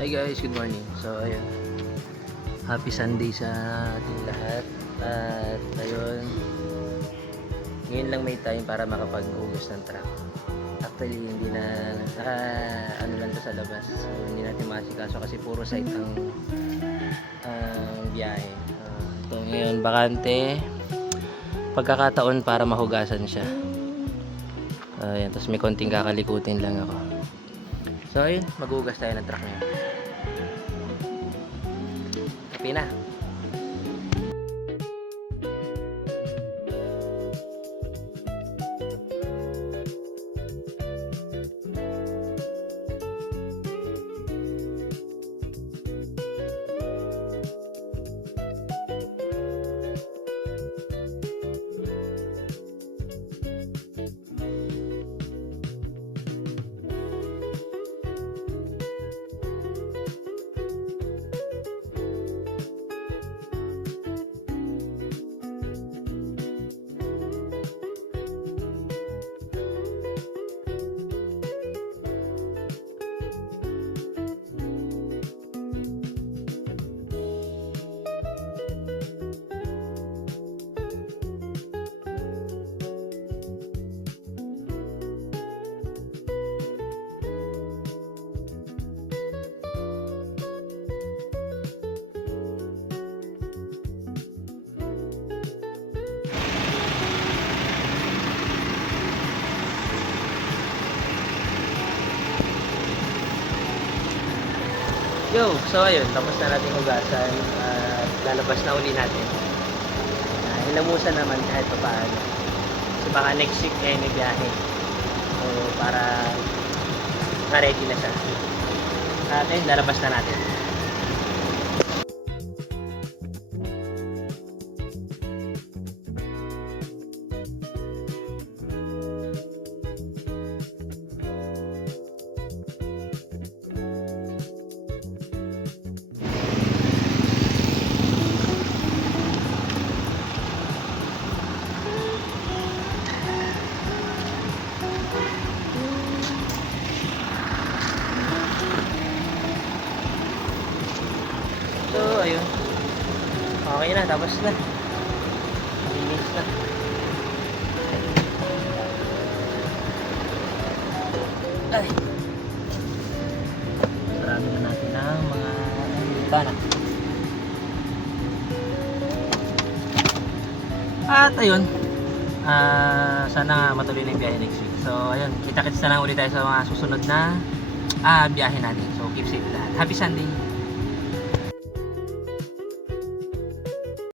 Hi guys, good morning. So ayun, happy Sunday sa ating lahat. At ayun, ngayon lang may time para makapag-hugas ng truck. Actually, hindi na ano lang to sa labas. So, hindi natin masikaso kasi puro site ang biyahe. Ito ngayon, bakante. Pagkakataon para mahugasan siya. Ayan, tapos may konting kakalikutin lang ako. So ayun, maghugas tayo ng truck ngayon. Kape na. Yo, so ayun, tapos na natin hugasan at lalabas na uli natin. Hilamusan naman kahit pa paano. So baka next week may biyahe. So para na-ready na siya. At ayun, lalabas na natin. So, ayun. Okay na, tapos na. Linis na. Ay. Sarado na natin ang mga bintana. At ayun. Sana matuloy na yung biyahe next week. So, ayun. Kita-kits na lang ulit tayo sa mga susunod na biyahe natin. So, keep safe lahat. Happy Sunday!